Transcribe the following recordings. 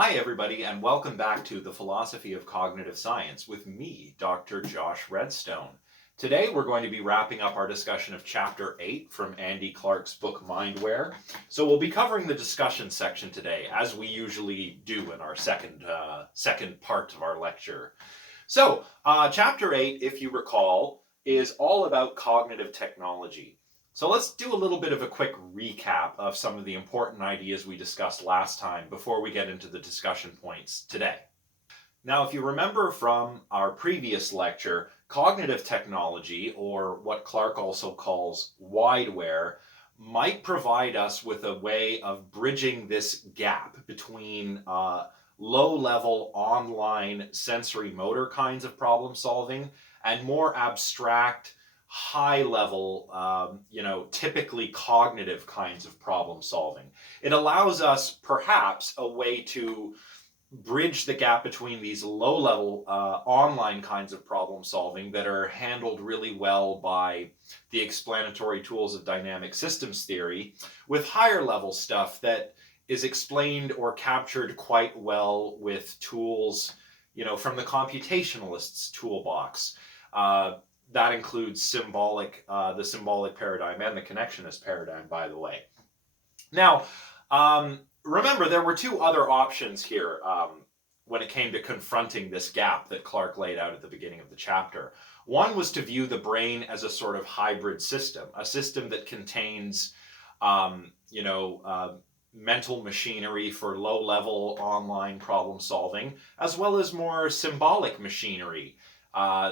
Hi, everybody, and welcome back to the Philosophy of Cognitive Science with me, Dr. Josh Redstone. Today, we're going to be wrapping up our discussion of Chapter 8 from Andy Clark's book, Mindware. So we'll be covering the discussion section today, as we usually do in our second part of our lecture. So, Chapter 8, if you recall, is all about cognitive technology. So let's do a little bit of a quick recap of some of the important ideas we discussed last time before we get into the discussion points today. Now, if you remember from our previous lecture, cognitive technology, or what Clark also calls wideware, might provide us with a way of bridging this gap between low-level online sensory motor kinds of problem solving and more abstract high-level, typically cognitive kinds of problem solving. It allows us perhaps a way to bridge the gap between these low-level online kinds of problem solving that are handled really well by the explanatory tools of dynamic systems theory with higher-level stuff that is explained or captured quite well with tools, from the computationalist's toolbox. That includes the symbolic paradigm and the connectionist paradigm, by the way. Now, remember, there were two other options here when it came to confronting this gap that Clark laid out at the beginning of the chapter. One was to view the brain as a sort of hybrid system, a system that contains, mental machinery for low-level online problem solving, as well as more symbolic machinery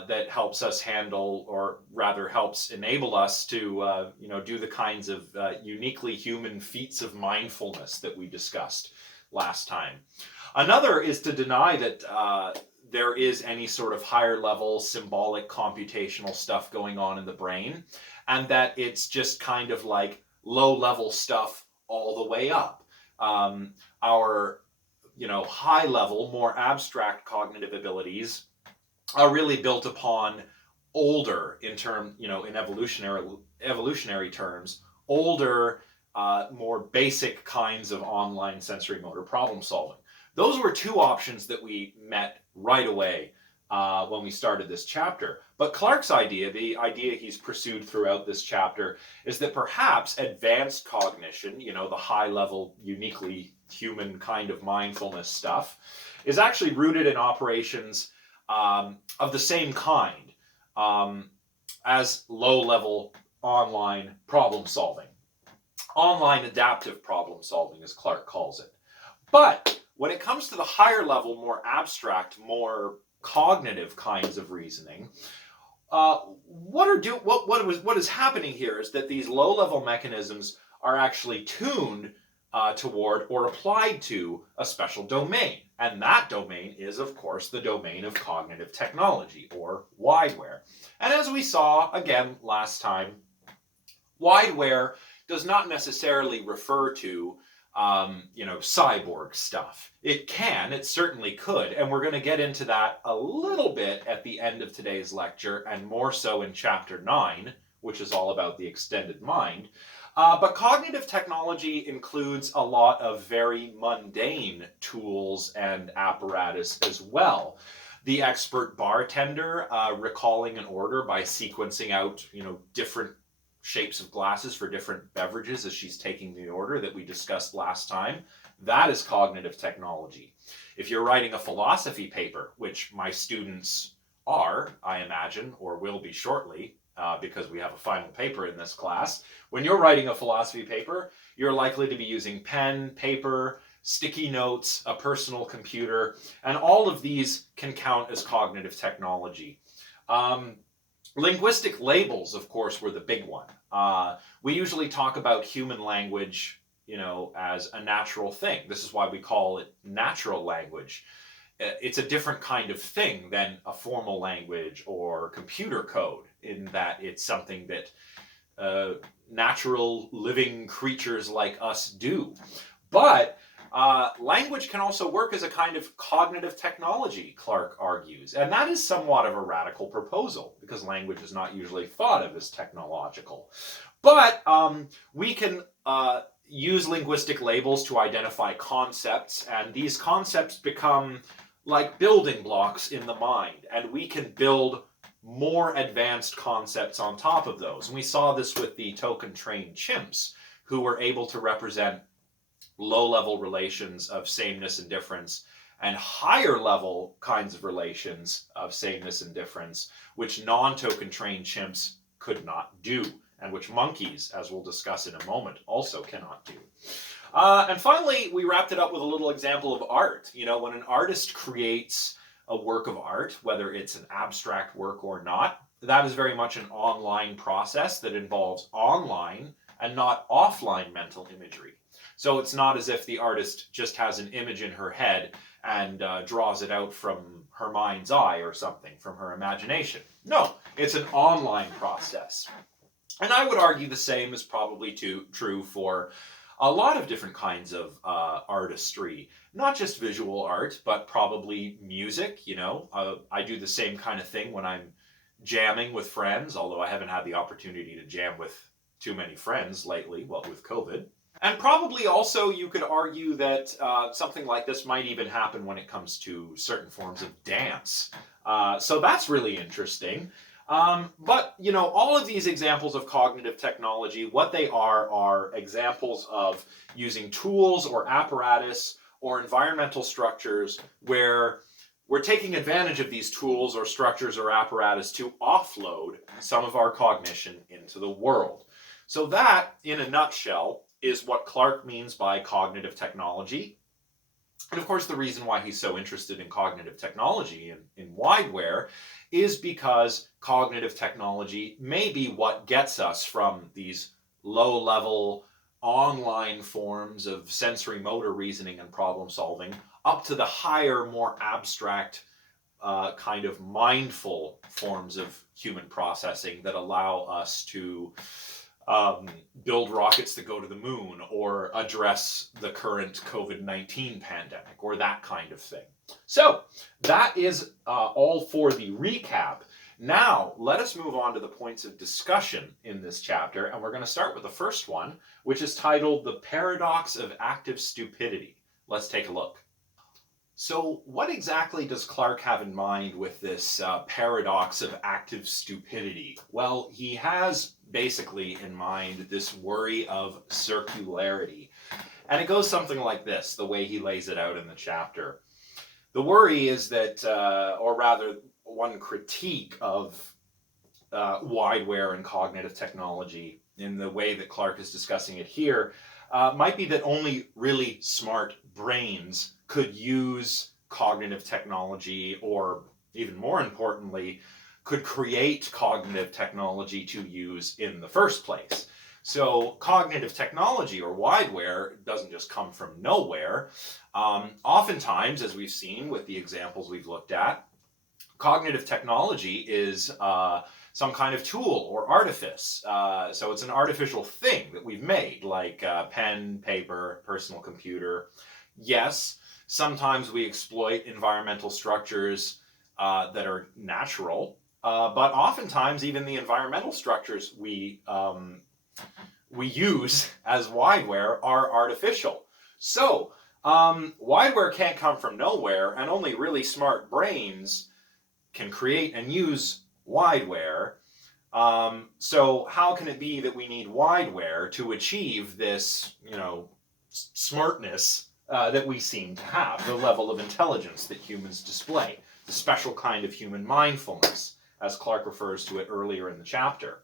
that helps us handle, or rather helps enable us to, do the kinds of uniquely human feats of mindfulness that we discussed last time. Another is to deny that there is any sort of higher level symbolic computational stuff going on in the brain, and that it's just kind of like low-level stuff all the way up. Our, high-level, more abstract cognitive abilities are really built upon older, in evolutionary terms, older, more basic kinds of online sensory motor problem solving. Those were two options that we met right away when we started this chapter. But Clark's idea, the idea he's pursued throughout this chapter, is that perhaps advanced cognition, the high-level, uniquely human kind of mindfulness stuff, is actually rooted in operations of the same kind as low-level online problem solving. Online adaptive problem solving, as Clark calls it. But when it comes to the higher level, more abstract, more cognitive kinds of reasoning, what is happening here is that these low-level mechanisms are actually tuned toward or applied to a special domain. And that domain is, of course, the domain of cognitive technology, or wideware. And as we saw, again, last time, wideware does not necessarily refer to, cyborg stuff. It certainly could, and we're going to get into that a little bit at the end of today's lecture, and more so in Chapter 9, which is all about the extended mind. But cognitive technology includes a lot of very mundane tools and apparatus as well. The expert bartender recalling an order by sequencing out, different shapes of glasses for different beverages as she's taking the order that we discussed last time. That is cognitive technology. If you're writing a philosophy paper, which my students are, I imagine, or will be shortly, because we have a final paper in this class. When you're writing a philosophy paper, you're likely to be using pen, paper, sticky notes, a personal computer, and all of these can count as cognitive technology. Linguistic labels, of course, were the big one. We usually talk about human language, as a natural thing. This is why we call it natural language. It's a different kind of thing than a formal language or computer code, in that it's something that natural living creatures like us do. But language can also work as a kind of cognitive technology, Clark argues. And that is somewhat of a radical proposal, because language is not usually thought of as technological. But we can use linguistic labels to identify concepts, and these concepts become like building blocks in the mind, and we can build more advanced concepts on top of those. And we saw this with the token-trained chimps, who were able to represent low-level relations of sameness and difference, and higher-level kinds of relations of sameness and difference, which non-token trained chimps could not do, and which monkeys, as we'll discuss in a moment, also cannot do. And finally, we wrapped it up with a little example of art. You know, when an artist creates a work of art, whether it's an abstract work or not, that is very much an online process that involves online and not offline mental imagery. So it's not as if the artist just has an image in her head and draws it out from her mind's eye or something, from her imagination. No, it's an online process. And I would argue the same is probably true for a lot of different kinds of artistry. Not just visual art, but probably music. You know, I do the same kind of thing when I'm jamming with friends, although I haven't had the opportunity to jam with too many friends lately, well, with COVID. And probably also you could argue that something like this might even happen when it comes to certain forms of dance. So that's really interesting. But, you know, all of these examples of cognitive technology, what they are examples of using tools or apparatus or environmental structures where we're taking advantage of these tools or structures or apparatus to offload some of our cognition into the world. So that, in a nutshell, is what Clark means by cognitive technology. And of course, the reason why he's so interested in cognitive technology in wideware is because cognitive technology may be what gets us from these low-level online forms of sensory motor reasoning and problem solving up to the higher, more abstract kind of mindful forms of human processing that allow us to build rockets that go to the moon or address the current COVID-19 pandemic or that kind of thing. So that is all for the recap. Now let us move on to the points of discussion in this chapter, and we're going to start with the first one, which is titled The Paradox of Active Stupidity. Let's take a look. So what exactly does Clark have in mind with this paradox of active stupidity? Well, he has basically in mind this worry of circularity. And it goes something like this, the way he lays it out in the chapter. The worry is that, or rather one critique of wideware and cognitive technology in the way that Clark is discussing it here, might be that only really smart brains could use cognitive technology, or even more importantly, could create cognitive technology to use in the first place. So cognitive technology, or wideware, doesn't just come from nowhere. Oftentimes, as we've seen with the examples we've looked at, cognitive technology is some kind of tool or artifice. So it's an artificial thing that we've made, like pen, paper, personal computer. Yes, sometimes we exploit environmental structures that are natural, but oftentimes even the environmental structures we use as wideware are artificial. So wideware can't come from nowhere, and only really smart brains can create and use wideware. So how can it be that we need wideware to achieve this, you know, smartness that we seem to have, the level of intelligence that humans display, the special kind of human mindfulness, as Clark refers to it earlier in the chapter.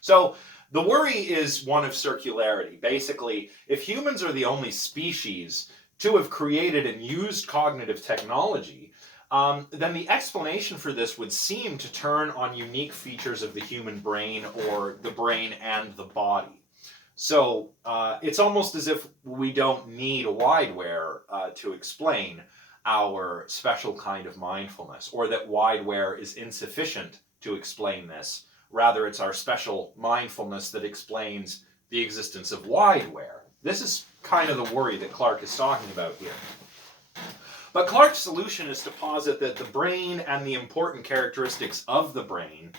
So the worry is one of circularity. Basically, if humans are the only species to have created and used cognitive technology, then the explanation for this would seem to turn on unique features of the human brain, or the brain and the body. So it's almost as if we don't need wideware to explain our special kind of mindfulness, or that wideware is insufficient to explain this. Rather, it's our special mindfulness that explains the existence of wideware. This is kind of the worry that Clark is talking about here. But Clark's solution is to posit that the brain and the important characteristics of the brain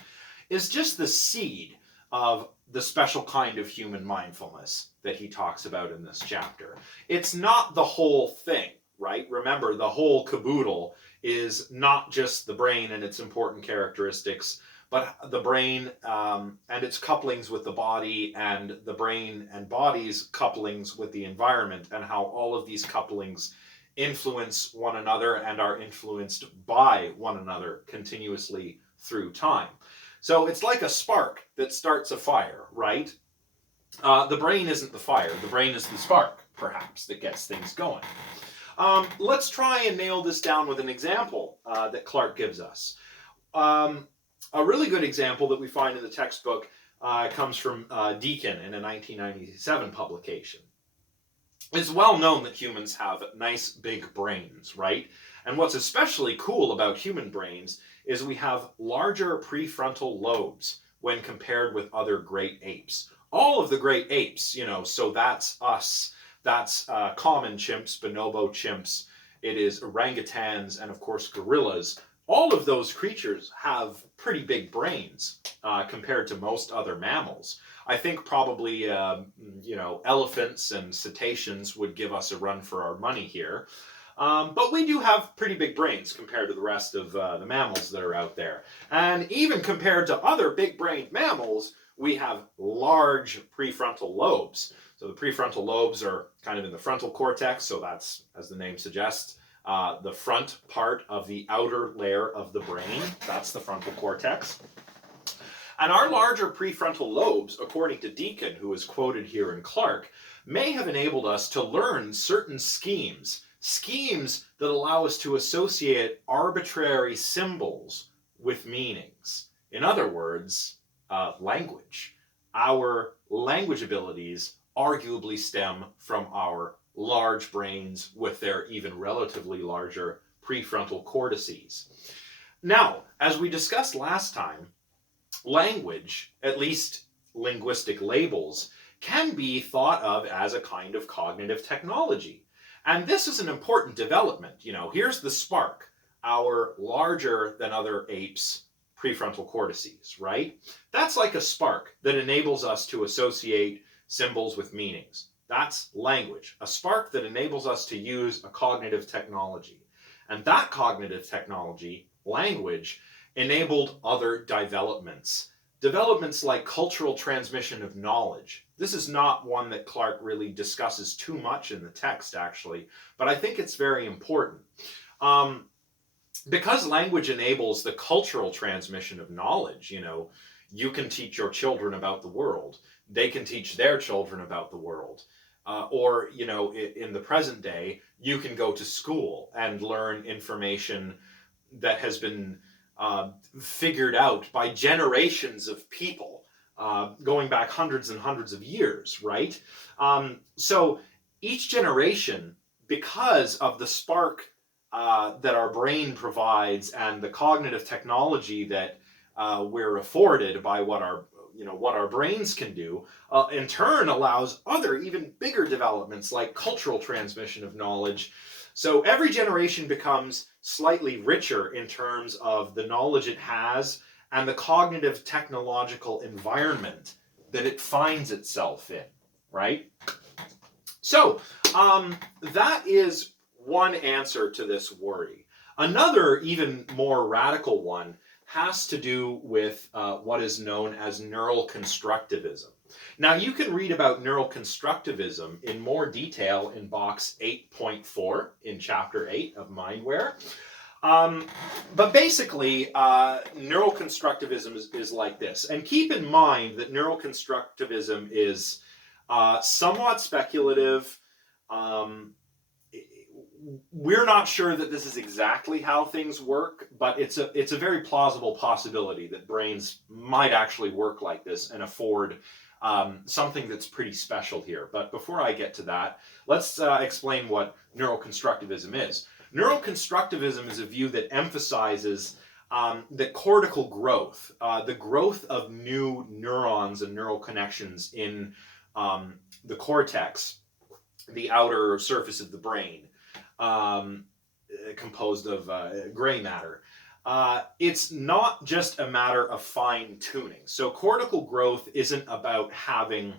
is just the seed of the special kind of human mindfulness that he talks about in this chapter. It's not the whole thing, right? Remember, the whole caboodle is not just the brain and its important characteristics, but the brain and its couplings with the body, and the brain and body's couplings with the environment, and how all of these couplings influence one another and are influenced by one another continuously through time. So it's like a spark that starts a fire, right? The brain isn't the fire. The brain is the spark, perhaps, that gets things going. Let's try and nail this down with an example that Clark gives us. A really good example that we find in the textbook comes from Deakin in a 1997 publication. It's well known that humans have nice big brains, right? And what's especially cool about human brains is we have larger prefrontal lobes when compared with other great apes. All of the great apes, so that's us, that's common chimps, bonobo chimps, it is orangutans, and of course gorillas. All of those creatures have pretty big brains compared to most other mammals. I think probably, elephants and cetaceans would give us a run for our money here. But we do have pretty big brains compared to the rest of the mammals that are out there. And even compared to other big-brained mammals, we have large prefrontal lobes. So the prefrontal lobes are kind of in the frontal cortex, so that's, as the name suggests, the front part of the outer layer of the brain. That's the frontal cortex. And our larger prefrontal lobes, according to Deakin, who is quoted here in Clark, may have enabled us to learn certain schemes that allow us to associate arbitrary symbols with meanings. In other words, language. Our language abilities arguably stem from our large brains with their even relatively larger prefrontal cortices. Now, as we discussed last time, language, at least linguistic labels, can be thought of as a kind of cognitive technology. And this is an important development. Here's the spark, our larger than other apes' prefrontal cortices, right? That's like a spark that enables us to associate symbols with meanings. That's language, a spark that enables us to use a cognitive technology. And that cognitive technology, language, enabled other developments. Developments like cultural transmission of knowledge. This is not one that Clark really discusses too much in the text, actually, but I think it's very important. Because language enables the cultural transmission of knowledge, you can teach your children about the world. They can teach their children about the world. Or, in the present day, you can go to school and learn information that has been figured out by generations of people, going back hundreds and hundreds of years, right? So each generation, because of the spark that our brain provides and the cognitive technology that we're afforded by what our brains can do, in turn allows other even bigger developments like cultural transmission of knowledge. So every generation becomes slightly richer in terms of the knowledge it has and the cognitive technological environment that it finds itself in, right? So that is one answer to this worry. Another, even more radical one, has to do with what is known as neural constructivism. Now, you can read about neural constructivism in more detail in box 8.4 in chapter 8 of Mindware. But basically, neural constructivism is like this. And keep in mind that neural constructivism is somewhat speculative. We're not sure that this is exactly how things work, but it's a very plausible possibility that brains might actually work like this and afford something that's pretty special here. But before I get to that, let's explain what neural constructivism is. Neural constructivism is a view that emphasizes the cortical growth, the growth of new neurons and neural connections in the cortex, the outer surface of the brain, composed of gray matter. it's not just a matter of fine-tuning. So cortical growth isn't about having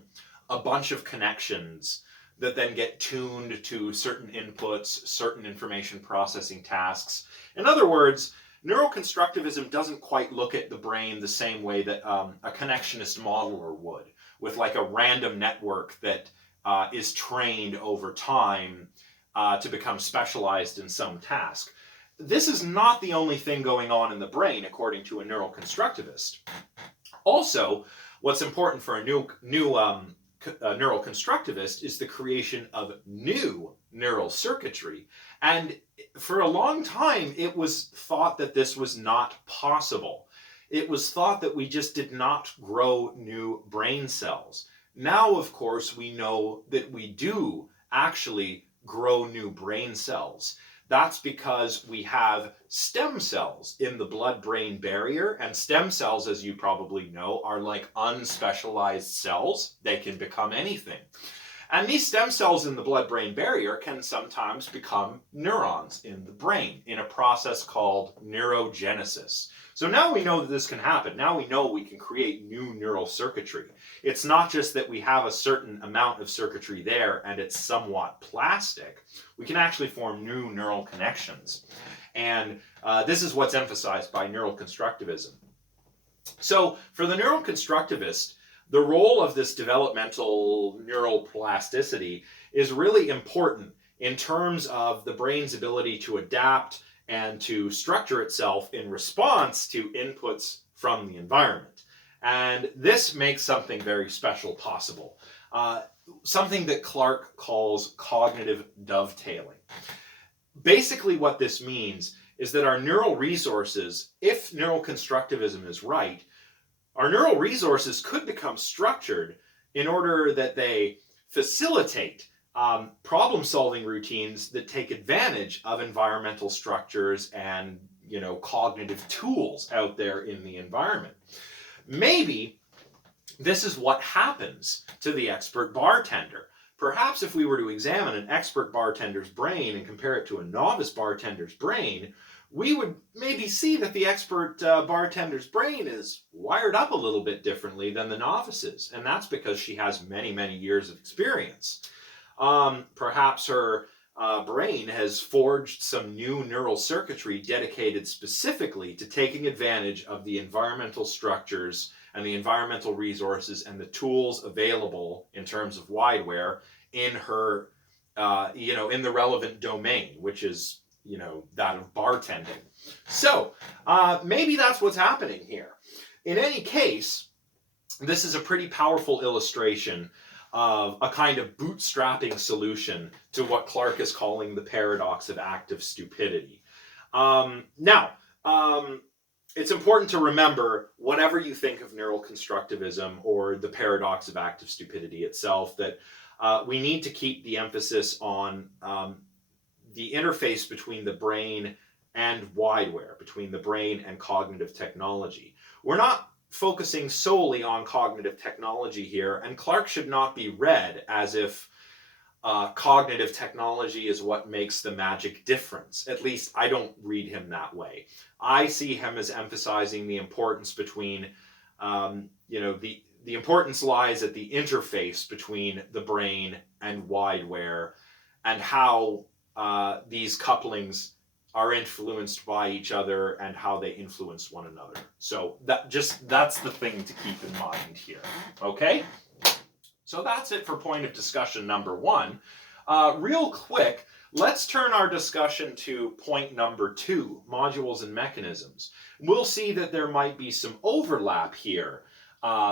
a bunch of connections that then get tuned to certain inputs, certain information processing tasks. In other words, neuroconstructivism doesn't quite look at the brain the same way that a connectionist modeler would, with like a random network that is trained over time to become specialized in some task. This is not the only thing going on in the brain, according to a neuroconstructivist. Also, what's important for a new neuroconstructivist is the creation of new neural circuitry. And for a long time, it was thought that this was not possible. It was thought that we just did not grow new brain cells. Now, of course, we know that we do actually grow new brain cells. That's because we have stem cells in the blood-brain barrier, and stem cells, as you probably know, are like unspecialized cells. They can become anything. And these stem cells in the blood-brain barrier can sometimes become neurons in the brain in a process called neurogenesis. So now we know that this can happen. Now we know we can create new neural circuitry. It's not just that we have a certain amount of circuitry there and it's somewhat plastic. We can actually form new neural connections. And this is what's emphasized by neuroconstructivism. So for the neuroconstructivist, the role of this developmental neural plasticity is really important in terms of the brain's ability to adapt and to structure itself in response to inputs from the environment. And this makes something very special possible. Something that Clark calls cognitive dovetailing. Basically what this means is that our neural resources, if neuroconstructivism is right, our neural resources could become structured in order that they facilitate problem-solving routines that take advantage of environmental structures and, cognitive tools out there in the environment. Maybe this is what happens to the expert bartender. Perhaps if we were to examine an expert bartender's brain and compare it to a novice bartender's brain, we would maybe see that the expert bartender's brain is wired up a little bit differently than the novice's, and that's because she has many, many years of experience. Perhaps her brain has forged some new neural circuitry dedicated specifically to taking advantage of the environmental structures and the environmental resources and the tools available in terms of wideware in her, in the relevant domain, which is that of bartending. So maybe that's what's happening here. In any case, this is a pretty powerful illustration of a kind of bootstrapping solution to what Clark is calling the paradox of active stupidity. Now, it's important to remember, whatever you think of neural constructivism or the paradox of active stupidity itself, that we need to keep the emphasis on the interface between the brain and wideware, between the brain and cognitive technology. We're not focusing solely on cognitive technology here, and Clark should not be read as if cognitive technology is what makes the magic difference. At least I don't read him that way. I see him as emphasizing the importance between, the importance lies at the interface between the brain and wideware, and how these couplings are influenced by each other and how they influence one another. So that's the thing to keep in mind here. Okay? So that's it for point of discussion number 1. Real quick, let's turn our discussion to point number 2, modules and mechanisms. We'll see that there might be some overlap here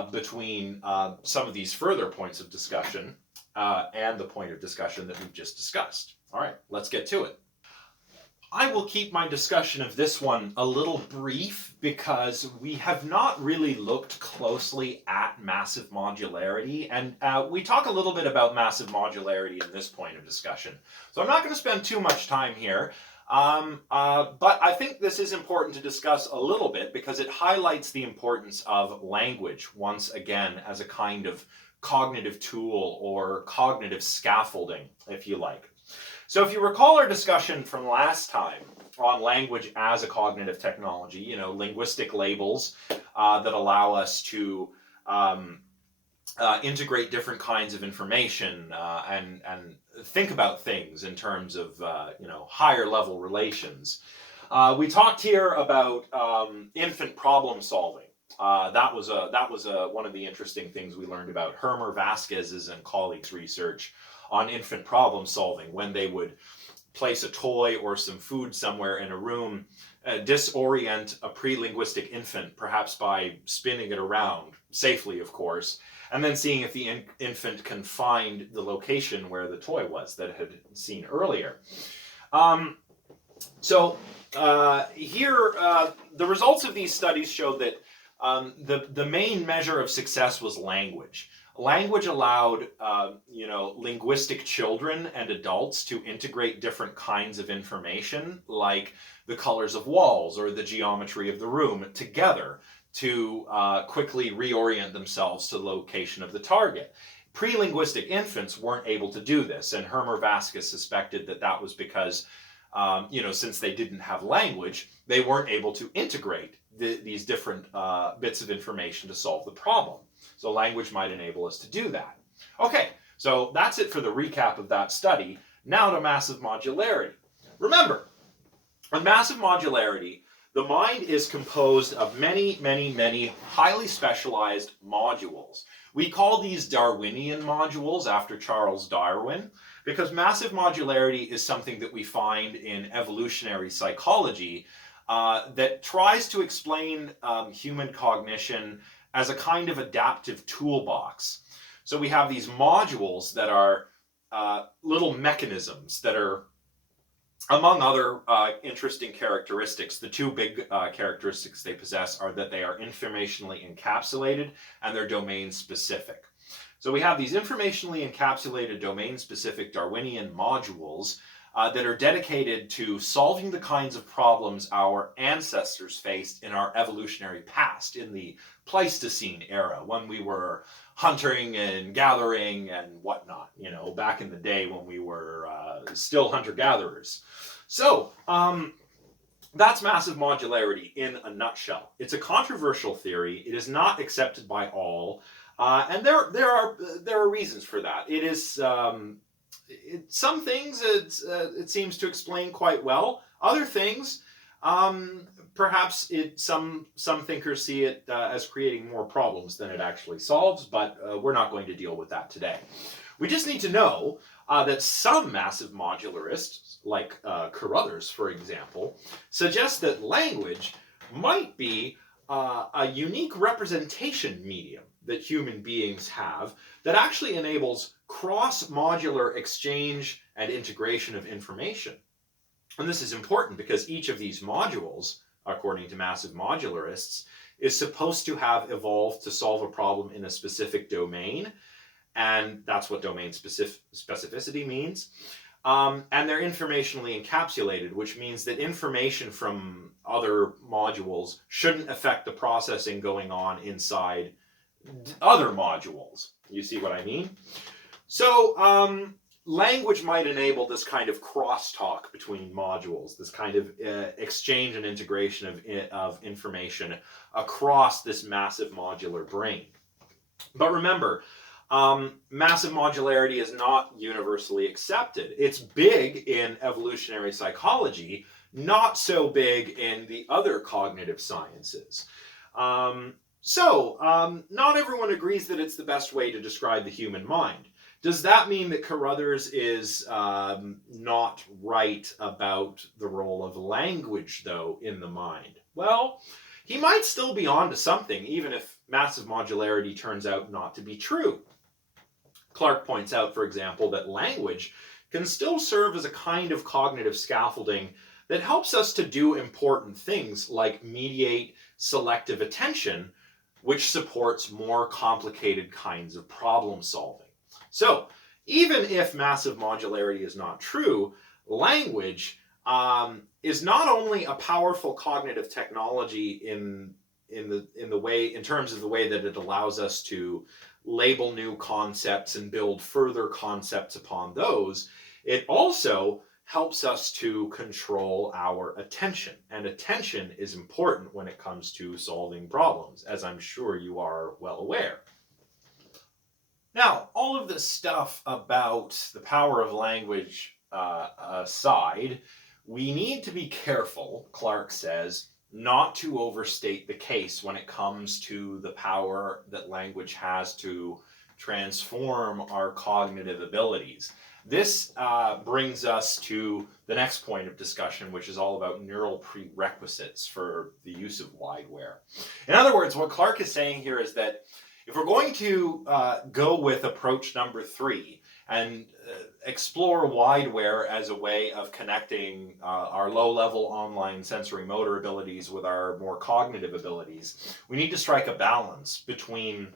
between some of these further points of discussion and the point of discussion that we've just discussed. All right, let's get to it. I will keep my discussion of this one a little brief because we have not really looked closely at massive modularity, and we talk a little bit about massive modularity in this point of discussion. So I'm not going to spend too much time here, but I think this is important to discuss a little bit because it highlights the importance of language, once again, as a kind of cognitive tool or cognitive scaffolding, if you like. So if you recall our discussion from last time, on language as a cognitive technology, you know, linguistic labels that allow us to integrate different kinds of information and think about things in terms of you know, higher level relations. We talked here about infant problem solving. That was one of the interesting things we learned about Hermer Vasquez's and colleagues' research on infant problem solving, when they would place a toy or some food somewhere in a room, disorient a pre-linguistic infant, perhaps by spinning it around, safely of course, and then seeing if the infant can find the location where the toy was that it had seen earlier. Here, the results of these studies showed that the main measure of success was language. Language allowed, you know, linguistic children and adults to integrate different kinds of information, like the colors of walls or the geometry of the room, together to quickly reorient themselves to the location of the target. Pre-linguistic infants weren't able to do this, and Hermer Vasquez suspected that that was because, you know, since they didn't have language, they weren't able to integrate these different bits of information to solve the problem. So language might enable us to do that. Okay, so that's it for the recap of that study. Now to massive modularity. Remember, on massive modularity, the mind is composed of many, many, many highly specialized modules. We call these Darwinian modules after Charles Darwin, because massive modularity is something that we find in evolutionary psychology that tries to explain human cognition as a kind of adaptive toolbox. So we have these modules that are little mechanisms that are, among other interesting characteristics, the two big characteristics they possess are that they are informationally encapsulated and they're domain specific. So we have these informationally encapsulated domain specific Darwinian modules that are dedicated to solving the kinds of problems our ancestors faced in our evolutionary past, in the Pleistocene era, when we were hunting and gathering and whatnot, you know, back in the day when we were still hunter-gatherers. So, that's massive modularity in a nutshell. It's a controversial theory. It is not accepted by all, and there are reasons for that. It is some things it seems to explain quite well. Other things, perhaps some thinkers see it as creating more problems than it actually solves, but we're not going to deal with that today. We just need to know that some massive modularists, like Carruthers, for example, suggest that language might be a unique representation medium that human beings have that actually enables cross-modular exchange and integration of information. And this is important because each of these modules, according to massive modularists, is supposed to have evolved to solve a problem in a specific domain, and that's what domain specificity means. And they're informationally encapsulated, which means that information from other modules shouldn't affect the processing going on inside other modules. You see what I mean? So language might enable this kind of crosstalk between modules, this kind of exchange and integration of information across this massive modular brain. But remember, massive modularity is not universally accepted. It's big in evolutionary psychology, not so big in the other cognitive sciences. Not everyone agrees that it's the best way to describe the human mind. Does that mean that Carruthers is not right about the role of language, though, in the mind? Well, he might still be onto something, even if massive modularity turns out not to be true. Clark points out, for example, that language can still serve as a kind of cognitive scaffolding that helps us to do important things like mediate selective attention, which supports more complicated kinds of problem solving. So, even if massive modularity is not true, language is not only a powerful cognitive technology in terms of the way that it allows us to label new concepts and build further concepts upon those, it also helps us to control our attention. And attention is important when it comes to solving problems, as I'm sure you are well aware. Now, all of this stuff about the power of language aside, we need to be careful, Clark says, not to overstate the case when it comes to the power that language has to transform our cognitive abilities. This brings us to the next point of discussion, which is all about neural prerequisites for the use of wideware. In other words, what Clark is saying here is that if we're going to go with approach number 3 and explore wideware as a way of connecting our low-level online sensory motor abilities with our more cognitive abilities, we need to strike a balance between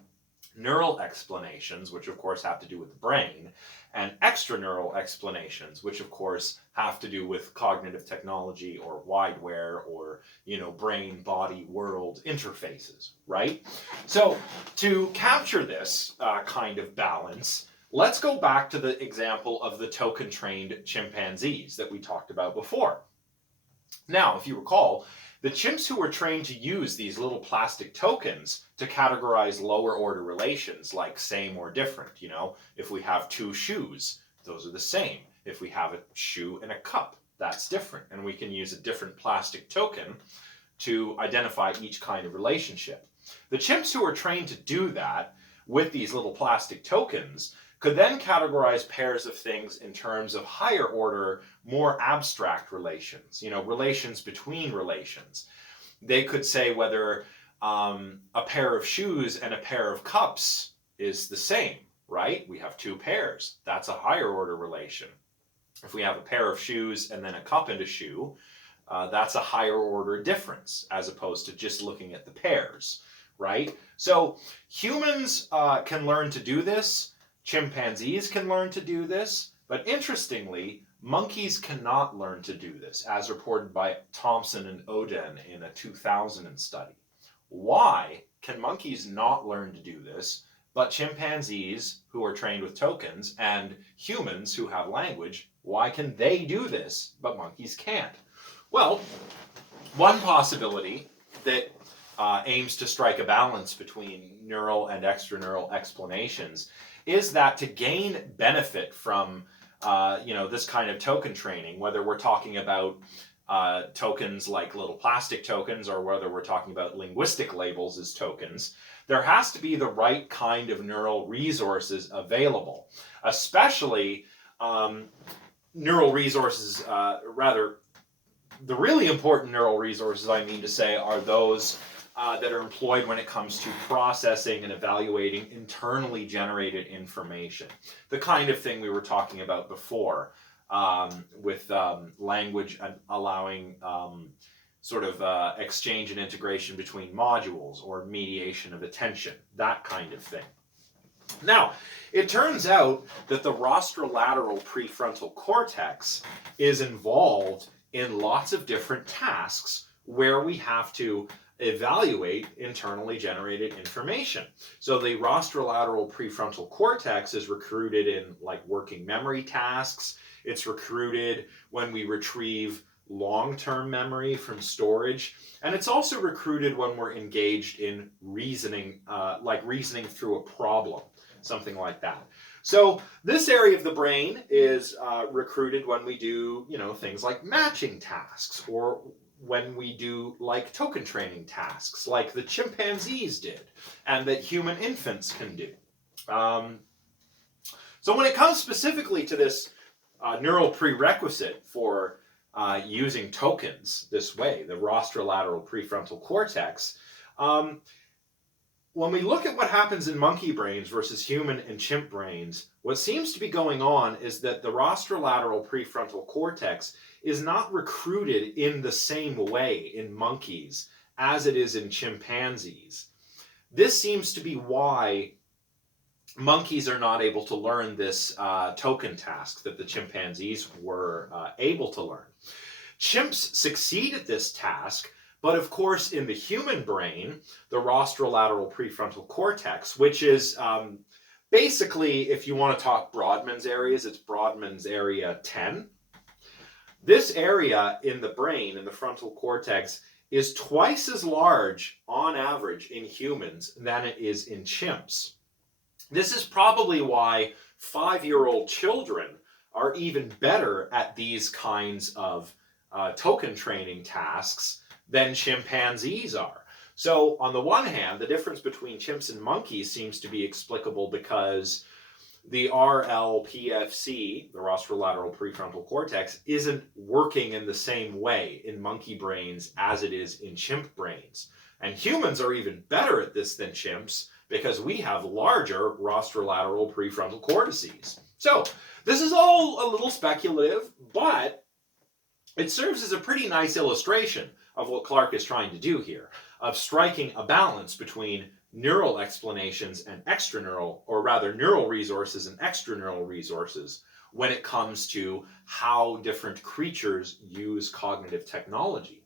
neural explanations, which of course have to do with the brain, and extraneural explanations, which of course have to do with cognitive technology or wideware or, brain, body, world interfaces, right? So to capture this kind of balance, let's go back to the example of the token-trained chimpanzees that we talked about before. Now, if you recall, the chimps who were trained to use these little plastic tokens to categorize lower order relations like same or different, if we have 2 shoes, those are the same. If we have a shoe and a cup, that's different. And we can use a different plastic token to identify each kind of relationship. The chimps who were trained to do that with these little plastic tokens could then categorize pairs of things in terms of higher order, more abstract relations, relations between relations. They could say whether a pair of shoes and a pair of cups is the same, right? We have 2 pairs. That's a higher order relation. If we have a pair of shoes and then a cup and a shoe, that's a higher order difference as opposed to just looking at the pairs, right? So humans can learn to do this. Chimpanzees can learn to do this, but interestingly, monkeys cannot learn to do this, as reported by Thompson and Oden in a 2000 study. Why can monkeys not learn to do this, but chimpanzees who are trained with tokens and humans who have language, why can they do this, but monkeys can't? Well, one possibility that aims to strike a balance between neural and extraneural explanations is that to gain benefit from this kind of token training, whether we're talking about tokens like little plastic tokens or whether we're talking about linguistic labels as tokens, there has to be the right kind of neural resources available, especially neural resources, the really important neural resources, I mean to say, are those that are employed when it comes to processing and evaluating internally generated information. The kind of thing we were talking about before with language and allowing exchange and integration between modules or mediation of attention, that kind of thing. Now, it turns out that the rostrolateral prefrontal cortex is involved in lots of different tasks where we have to evaluate internally generated information. So the rostrolateral prefrontal cortex is recruited in working memory tasks. It's recruited when we retrieve long-term memory from storage. And it's also recruited when we're engaged in reasoning, reasoning through a problem, something like that. So this area of the brain is recruited when we do, things like matching tasks or when we do token training tasks like the chimpanzees did and that human infants can do. So when it comes specifically to this neural prerequisite for using tokens this way, the rostrolateral prefrontal cortex, when we look at what happens in monkey brains versus human and chimp brains, what seems to be going on is that the rostrolateral prefrontal cortex is not recruited in the same way in monkeys as it is in chimpanzees. This seems to be why monkeys are not able to learn this token task that the chimpanzees were able to learn. Chimps succeed at this task, but of course in the human brain, the rostrolateral prefrontal cortex, which is basically, if you want to talk Brodmann's areas, it's Brodmann's area 10. This area in the brain, in the frontal cortex, is twice as large on average in humans than it is in chimps. This is probably why 5-year-old children are even better at these kinds of token training tasks than chimpanzees are. So on the one hand, the difference between chimps and monkeys seems to be explicable because the RLPFC, the rostrolateral prefrontal cortex, isn't working in the same way in monkey brains as it is in chimp brains. And humans are even better at this than chimps because we have larger rostrolateral prefrontal cortices. So this is all a little speculative, but it serves as a pretty nice illustration of what Clark is trying to do here, of striking a balance between neural explanations and extraneural, or rather neural resources and extraneural resources when it comes to how different creatures use cognitive technology.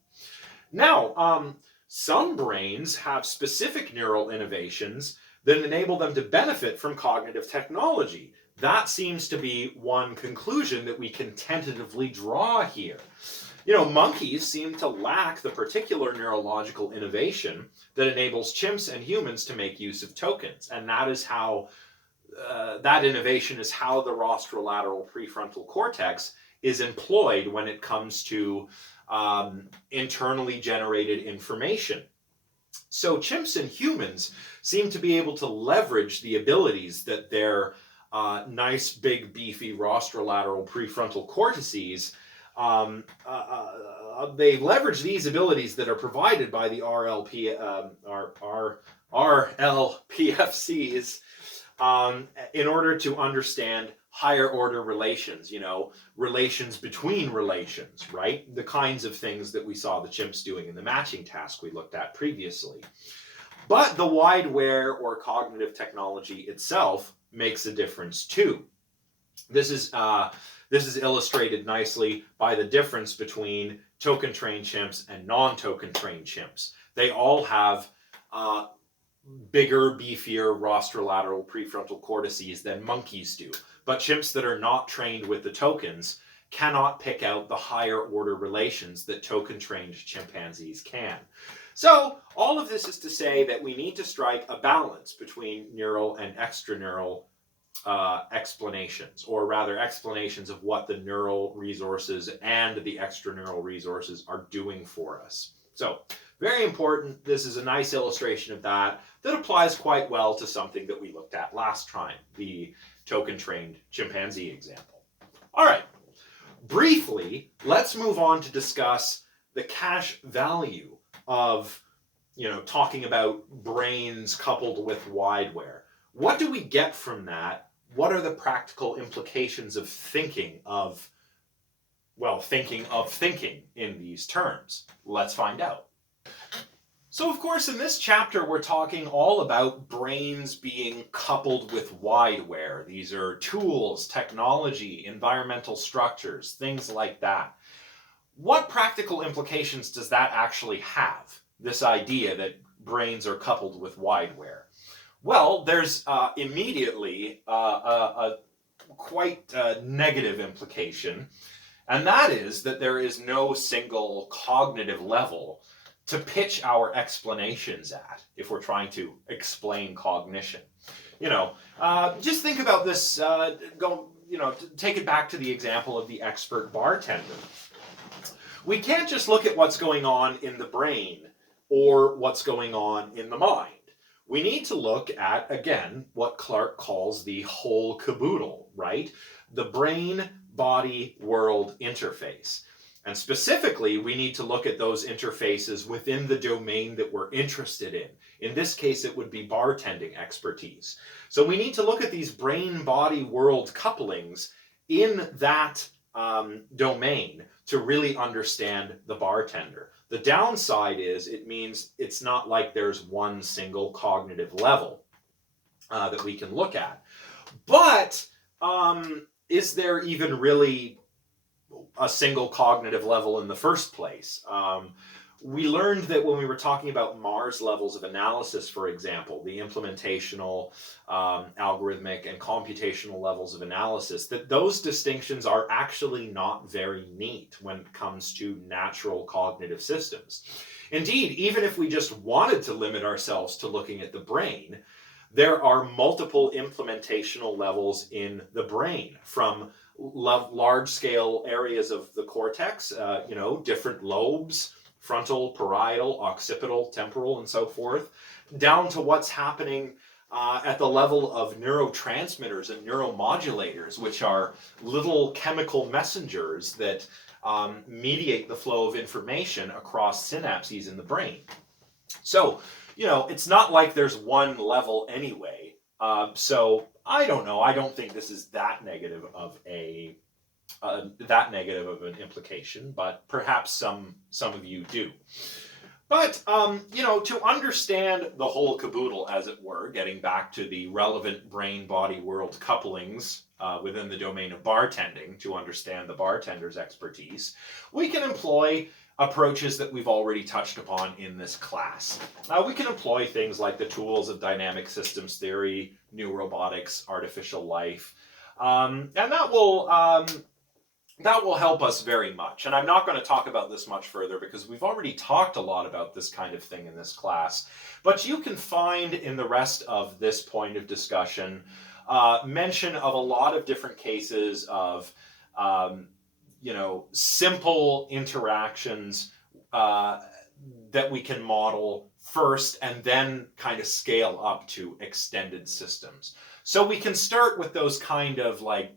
Now, some brains have specific neural innovations that enable them to benefit from cognitive technology. That seems to be one conclusion that we can tentatively draw here. You know, monkeys seem to lack the particular neurological innovation that enables chimps and humans to make use of tokens. And that is how, that innovation is how the rostrolateral prefrontal cortex is employed when it comes to internally generated information. So chimps and humans seem to be able to leverage the abilities that their nice, big, beefy rostrolateral prefrontal cortices they leverage these abilities that are provided by the RLPFCs in order to understand higher order relations, you know, relations between relations, right? The kinds of things that we saw the chimps doing in the matching task we looked at previously. But the wideware or cognitive technology itself makes a difference too. This is illustrated nicely by the difference between token-trained chimps and non-token trained chimps. They all have bigger, beefier rostrolateral prefrontal cortices than monkeys do. But chimps that are not trained with the tokens cannot pick out the higher order relations that token-trained chimpanzees can. So all of this is to say that we need to strike a balance between neural and extraneural explanations, or rather explanations of what the neural resources and the extraneural resources are doing for us. So very important. This is a nice illustration of that applies quite well to something that we looked at last time, the token-trained chimpanzee example. All right, briefly, let's move on to discuss the cash value of, you know, talking about brains coupled with wideware. What do we get from that? What are the practical implications of thinking of thinking in these terms? Let's find out. So, of course, in this chapter, we're talking all about brains being coupled with wideware. These are tools, technology, environmental structures, things like that. What practical implications does that actually have, this idea that brains are coupled with wideware? Well, there's immediately a quite negative implication, and that is that there is no single cognitive level to pitch our explanations at if we're trying to explain cognition. You know, just think about this, take it back to the example of the expert bartender. We can't just look at what's going on in the brain or what's going on in the mind. We need to look at, again, what Clark calls the whole caboodle, right? The brain-body-world interface. And specifically, we need to look at those interfaces within the domain that we're interested in. In this case, it would be bartending expertise. So we need to look at these brain-body-world couplings in that domain to really understand the bartender. The downside is it means it's not like there's one single cognitive level that we can look at. But is there even really a single cognitive level in the first place? We learned that when we were talking about Mars levels of analysis, for example, the implementational, algorithmic, and computational levels of analysis, that those distinctions are actually not very neat when it comes to natural cognitive systems. Indeed, even if we just wanted to limit ourselves to looking at the brain, there are multiple implementational levels in the brain, from large-scale areas of the cortex, different lobes, frontal, parietal, occipital, temporal, and so forth, down to what's happening at the level of neurotransmitters and neuromodulators, which are little chemical messengers that mediate the flow of information across synapses in the brain. So, it's not like there's one level anyway. So I don't know. I don't think this is that negative of an implication, but perhaps some of you do. But, to understand the whole caboodle, as it were, getting back to the relevant brain-body-world couplings within the domain of bartending, to understand the bartender's expertise, we can employ approaches that we've already touched upon in this class. We can employ things like the tools of dynamic systems theory, new robotics, artificial life, and that will help us very much. And I'm not going to talk about this much further because we've already talked a lot about this kind of thing in this class. But you can find in the rest of this point of discussion mention of a lot of different cases of simple interactions that we can model first and then kind of scale up to extended systems. So we can start with those kind of like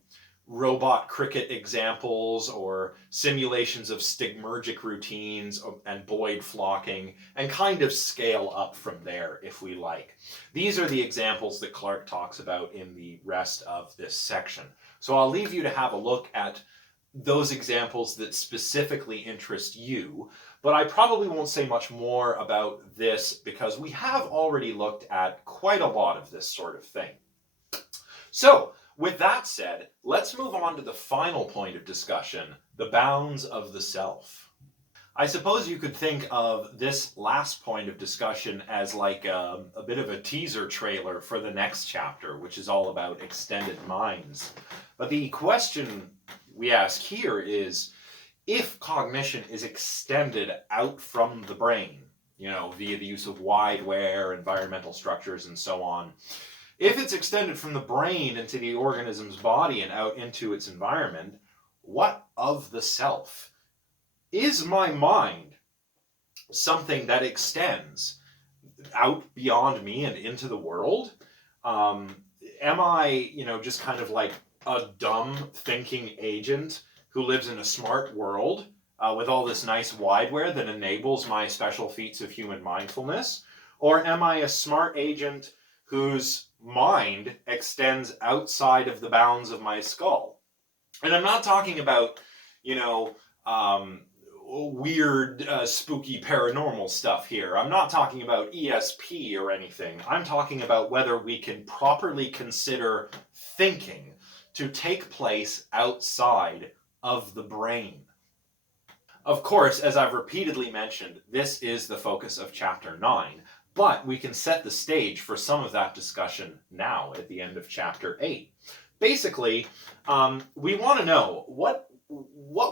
robot cricket examples or simulations of stigmergic routines and Boyd flocking, and kind of scale up from there if we like. These are the examples that Clark talks about in the rest of this section. So I'll leave you to have a look at those examples that specifically interest you, but I probably won't say much more about this because we have already looked at quite a lot of this sort of thing. So, with that said, let's move on to the final point of discussion, the bounds of the self. I suppose you could think of this last point of discussion as like a bit of a teaser trailer for the next chapter, which is all about extended minds. But the question we ask here is, if cognition is extended out from the brain, via the use of wideware, environmental structures, and so on, if it's extended from the brain into the organism's body and out into its environment, what of the self? Is my mind something that extends out beyond me and into the world? Am I, just kind of like a dumb thinking agent who lives in a smart world with all this nice wideware that enables my special feats of human mindfulness? Or am I a smart agent whose mind extends outside of the bounds of my skull? And I'm not talking about, weird, spooky paranormal stuff here. I'm not talking about ESP or anything. I'm talking about whether we can properly consider thinking to take place outside of the brain. Of course, as I've repeatedly mentioned, this is the focus of Chapter 9, but we can set the stage for some of that discussion now at the end of Chapter 8. Basically, we want to know what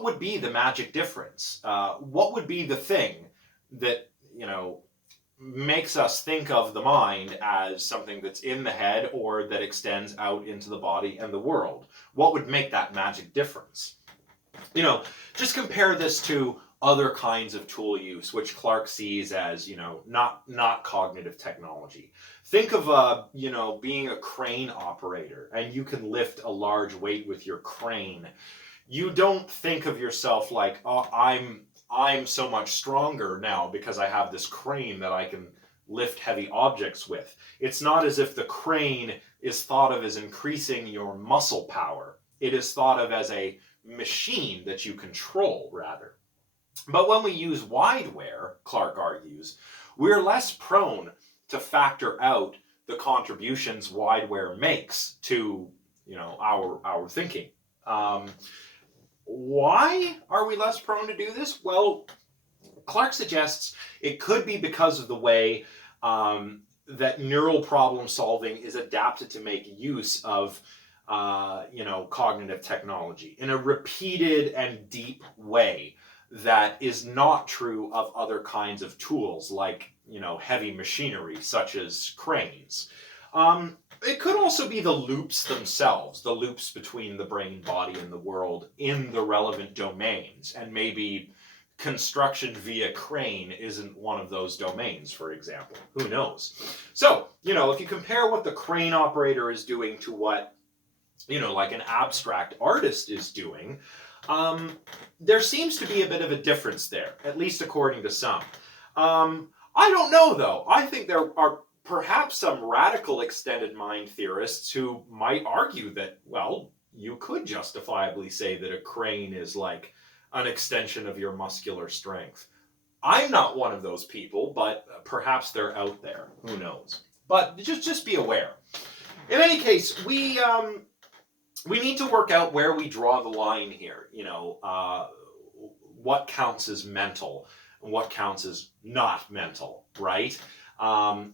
would be the magic difference? What would be the thing that, makes us think of the mind as something that's in the head or that extends out into the body and the world? What would make that magic difference? Just compare this to other kinds of tool use, which Clark sees as, not cognitive technology. Think of, being a crane operator, and you can lift a large weight with your crane. You don't think of yourself like, oh, I'm so much stronger now because I have this crane that I can lift heavy objects with. It's not as if the crane is thought of as increasing your muscle power. It is thought of as a machine that you control, rather. But when we use wideware, Clark argues, we're less prone to factor out the contributions wideware makes to, our thinking. Why are we less prone to do this? Well, Clark suggests it could be because of the way that neural problem solving is adapted to make use of cognitive technology in a repeated and deep way that is not true of other kinds of tools like, heavy machinery such as cranes. It could also be the loops themselves, the loops between the brain, body, and the world in the relevant domains. And maybe construction via crane isn't one of those domains, for example. Who knows? So, if you compare what the crane operator is doing to what, like an abstract artist is doing, there seems to be a bit of a difference there, at least according to some. I don't know, though. I think there are perhaps some radical extended mind theorists who might argue that, well, you could justifiably say that a crane is like an extension of your muscular strength. I'm not one of those people, but perhaps they're out there. Who knows? But just be aware. In any case, we need to work out where we draw the line here. What counts as mental and what counts as not mental, right?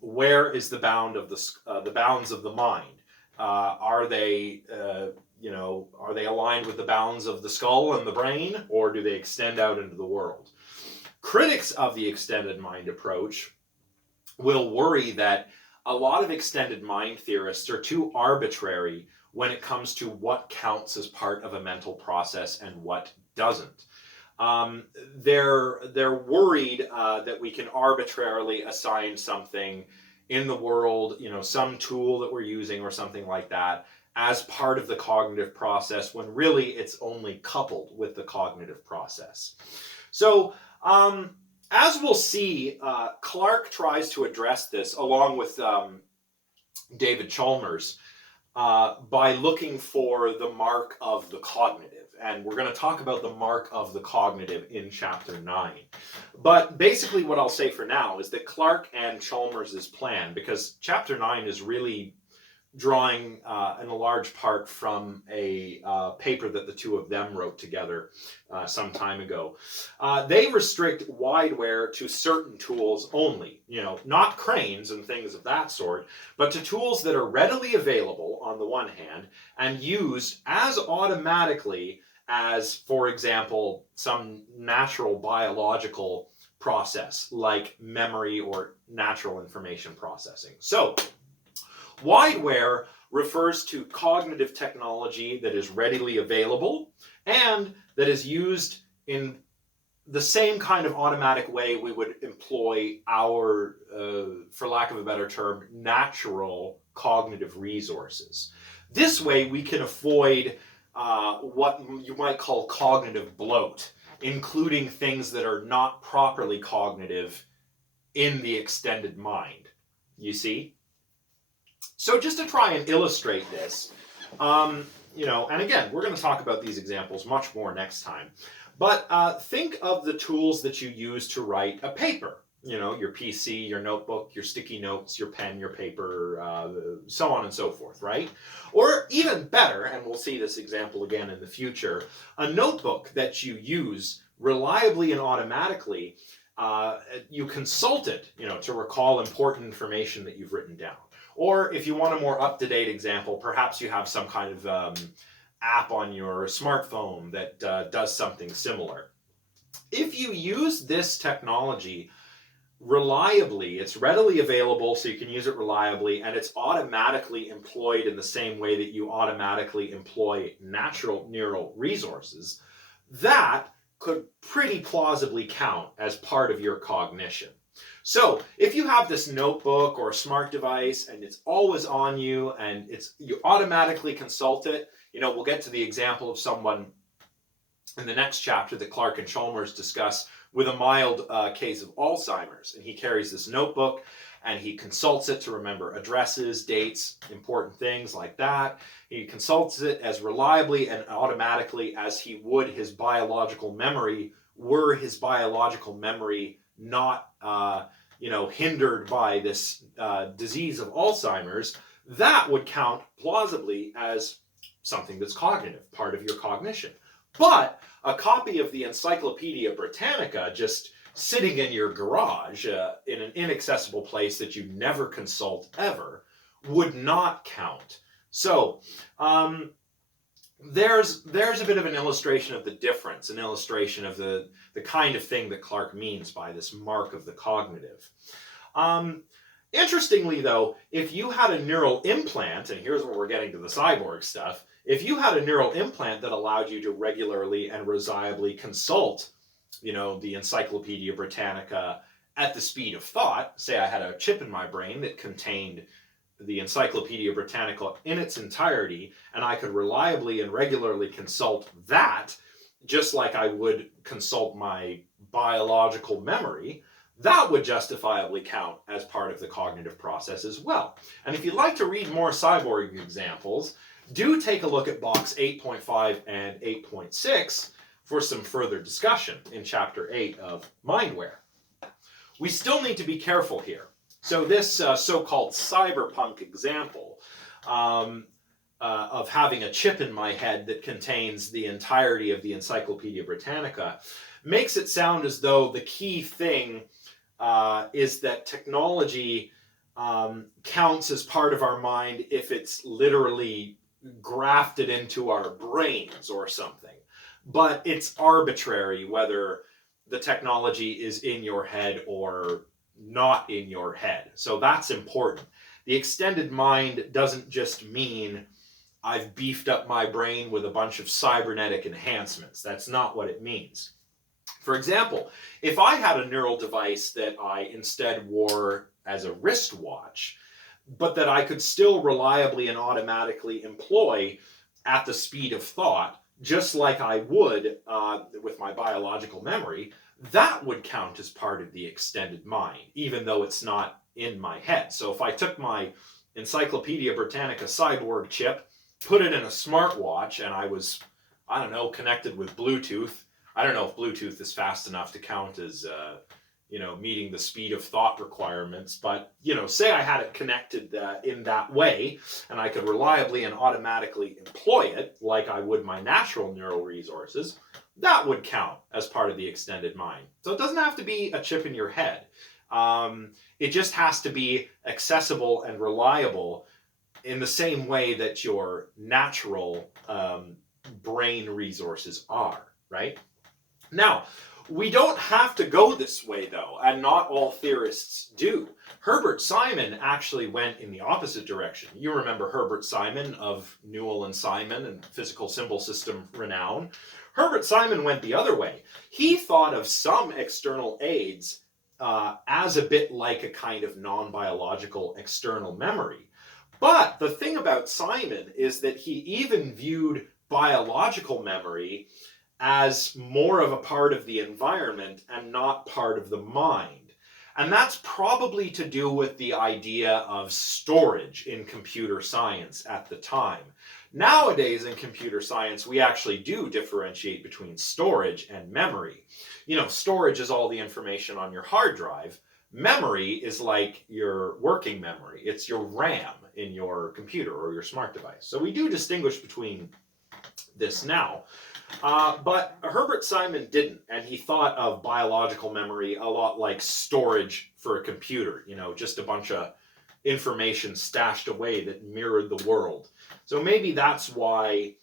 Where is the bound of the bounds of the mind? Are they aligned with the bounds of the skull and the brain, or do they extend out into the world? Critics of the extended mind approach will worry that a lot of extended mind theorists are too arbitrary when it comes to what counts as part of a mental process and what doesn't. They're worried that we can arbitrarily assign something in the world, some tool that we're using or something like that, as part of the cognitive process, when really it's only coupled with the cognitive process. So, as we'll see, Clark tries to address this along with David Chalmers by looking for the mark of the cognitive. And we're going to talk about the mark of the cognitive in Chapter 9. But basically what I'll say for now is that Clark and Chalmers' plan, because Chapter 9 is really drawing in a large part from a paper that the two of them wrote together some time ago. They restrict wideware to certain tools only, not cranes and things of that sort, but to tools that are readily available on the one hand and used as automatically as, for example, some natural biological process like memory or natural information processing. So, wideware refers to cognitive technology that is readily available and that is used in the same kind of automatic way we would employ our, for lack of a better term, natural cognitive resources. This way we can avoid what you might call cognitive bloat, including things that are not properly cognitive in the extended mind. You see? So just to try and illustrate this, and again, we're going to talk about these examples much more next time, but think of the tools that you use to write a paper. Your PC, your notebook, your sticky notes, your pen, your paper, so on and so forth, right? Or even better, and we'll see this example again in the future, a notebook that you use reliably and automatically. You consult it, to recall important information that you've written down. Or if you want a more up-to-date example, perhaps you have some kind of app on your smartphone that does something similar. If you use this technology reliably, it's readily available so you can use it reliably, and it's automatically employed in the same way that you automatically employ natural neural resources, that could pretty plausibly count as part of your cognition. So if you have this notebook or a smart device and it's always on you and you automatically consult it, we'll get to the example of someone in the next chapter that Clark and Chalmers discuss with a mild case of Alzheimer's. And he carries this notebook and he consults it to remember addresses, dates, important things like that. He consults it as reliably and automatically as he would his biological memory, were his biological memory not hindered by this disease of Alzheimer's. That would count plausibly as something that's cognitive, part of your cognition. But a copy of the Encyclopedia Britannica just sitting in your garage in an inaccessible place that you never consult ever would not count. So there's a bit of an illustration of the difference, an illustration of the kind of thing that Clarke means by this mark of the cognitive. Interestingly, though, if you had a neural implant, and here's where we're getting to the cyborg stuff, if you had a neural implant that allowed you to regularly and reliably consult, the Encyclopedia Britannica at the speed of thought, say I had a chip in my brain that contained the Encyclopedia Britannica in its entirety, and I could reliably and regularly consult that, just like I would consult my biological memory, that would justifiably count as part of the cognitive process as well. And if you'd like to read more cyborg examples, do take a look at box 8.5 and 8.6 for some further discussion in chapter 8 of Mindware. We still need to be careful here. So this so-called cyberpunk example of having a chip in my head that contains the entirety of the Encyclopedia Britannica makes it sound as though the key thing is that technology counts as part of our mind if it's literally grafted into our brains or something. But it's arbitrary whether the technology is in your head or not in your head. So that's important. The extended mind doesn't just mean I've beefed up my brain with a bunch of cybernetic enhancements. That's not what it means. For example, if I had a neural device that I instead wore as a wristwatch, but that I could still reliably and automatically employ at the speed of thought, just like I would with my biological memory, that would count as part of the extended mind, even though it's not in my head. So if I took my Encyclopedia Britannica cyborg chip, put it in a smartwatch, and I was, connected with Bluetooth. I don't know if Bluetooth is fast enough to count as, meeting the speed of thought requirements. But, say I had it connected in that way, and I could reliably and automatically employ it like I would my natural neural resources, that would count as part of the extended mind. So it doesn't have to be a chip in your head. It just has to be accessible and reliable in the same way that your natural brain resources are, right? Now, we don't have to go this way, though, and not all theorists do. Herbert Simon actually went in the opposite direction. You remember Herbert Simon of Newell and Simon and physical symbol system renown. Herbert Simon went the other way. He thought of some external aids as a bit like a kind of non-biological external memory. But the thing about Simon is that he even viewed biological memory as more of a part of the environment and not part of the mind. And that's probably to do with the idea of storage in computer science at the time. Nowadays in computer science, we actually do differentiate between storage and memory. Storage is all the information on your hard drive. Memory is like your working memory. It's your RAM in your computer or your smart device. So we do distinguish between this now. But Herbert Simon didn't, and he thought of biological memory a lot like storage for a computer, just a bunch of information stashed away that mirrored the world. So maybe that's why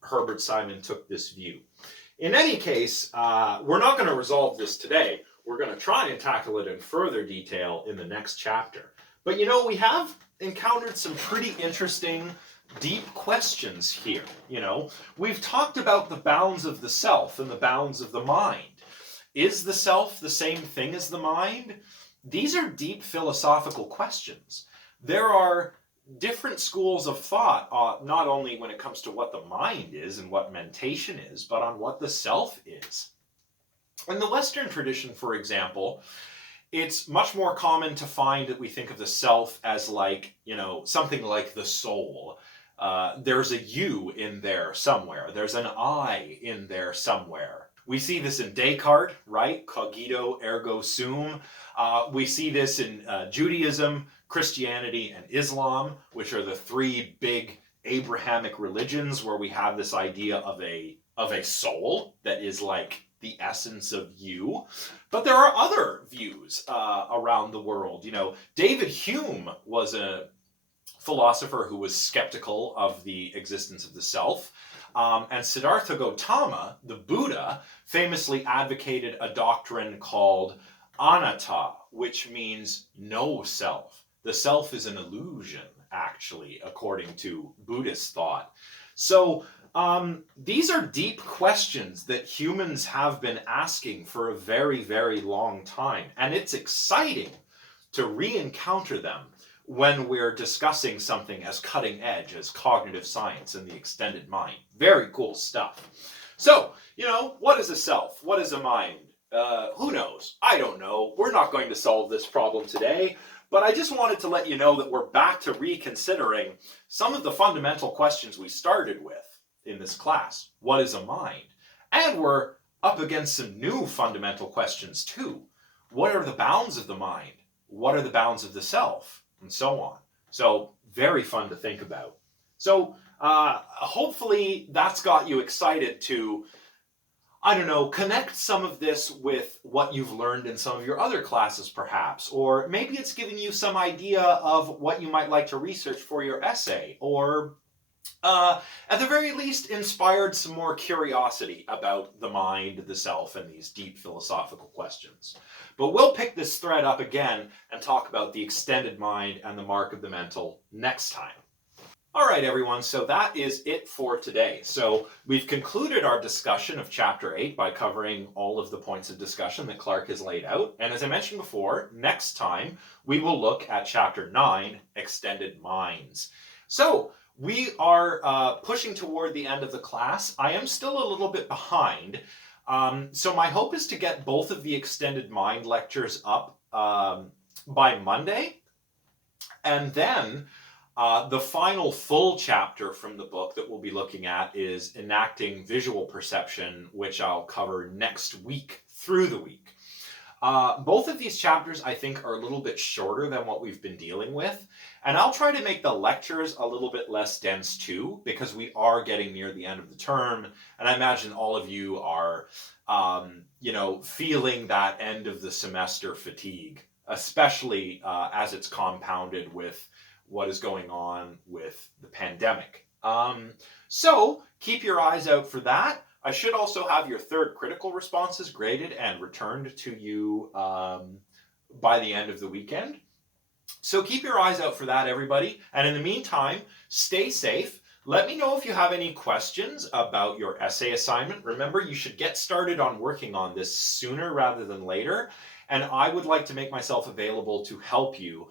Herbert Simon took this view. In any case, we're not going to resolve this today. We're going to try and tackle it in further detail in the next chapter. But we have encountered some pretty interesting deep questions here. We've talked about the bounds of the self and the bounds of the mind. Is the self the same thing as the mind? These are deep philosophical questions. There are different schools of thought, not only when it comes to what the mind is and what mentation is, but on what the self is. In the Western tradition, for example, it's much more common to find that we think of the self as like, something like the soul. There's a you in there somewhere. There's an I in there somewhere. We see this in Descartes, right? Cogito ergo sum. We see this in Judaism, Christianity, and Islam, which are the three big Abrahamic religions where we have this idea of a soul that is like the essence of you. But there are other views around the world. David Hume was a philosopher who was skeptical of the existence of the self. And Siddhartha Gautama, the Buddha, famously advocated a doctrine called anatta, which means no self. The self is an illusion, actually, according to Buddhist thought. So these are deep questions that humans have been asking for a very, very long time. And it's exciting to re-encounter them when we're discussing something as cutting edge as cognitive science and the extended mind. Very cool stuff. So, what is a self? What is a mind? Who knows? I don't know. We're not going to solve this problem today, but I just wanted to let you know that we're back to reconsidering some of the fundamental questions we started with in this class. What is a mind? And we're up against some new fundamental questions too. What are the bounds of the mind? What are the bounds of the self? And so on. So very fun to think about. So hopefully that's got you excited to, connect some of this with what you've learned in some of your other classes perhaps. Or maybe it's giving you some idea of what you might like to research for your essay. Or at the very least inspired some more curiosity about the mind, the self, and these deep philosophical questions. But we'll pick this thread up again and talk about the extended mind and the mark of the mental next time. All right, everyone, so that is it for today. So we've concluded our discussion of Chapter 8 by covering all of the points of discussion that Clark has laid out. And as I mentioned before, next time we will look at Chapter 9, Extended Minds. So we are pushing toward the end of the class. I am still a little bit behind. So my hope is to get both of the Extended Mind lectures up by Monday. And then the final full chapter from the book that we'll be looking at is Enacting Visual Perception, which I'll cover next week through the week. Both of these chapters, I think, are a little bit shorter than what we've been dealing with. And I'll try to make the lectures a little bit less dense too, because we are getting near the end of the term. And I imagine all of you are, feeling that end of the semester fatigue, especially as it's compounded with what is going on with the pandemic. So keep your eyes out for that. I should also have your third critical responses graded and returned to you by the end of the weekend. So keep your eyes out for that, everybody. And in the meantime, stay safe. Let me know if you have any questions about your essay assignment. Remember, you should get started on working on this sooner rather than later. And I would like to make myself available to help you.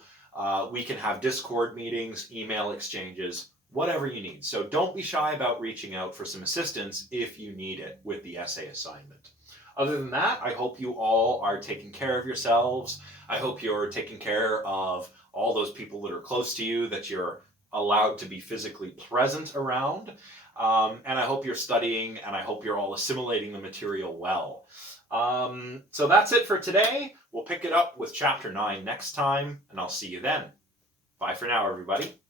We can have Discord meetings, email exchanges, whatever you need. So don't be shy about reaching out for some assistance if you need it with the essay assignment. Other than that, I hope you all are taking care of yourselves. I hope you're taking care of all those people that are close to you, that you're allowed to be physically present around. And I hope you're studying, and I hope you're all assimilating the material well. So that's it for today. We'll pick it up with Chapter 9 next time, and I'll see you then. Bye for now, everybody.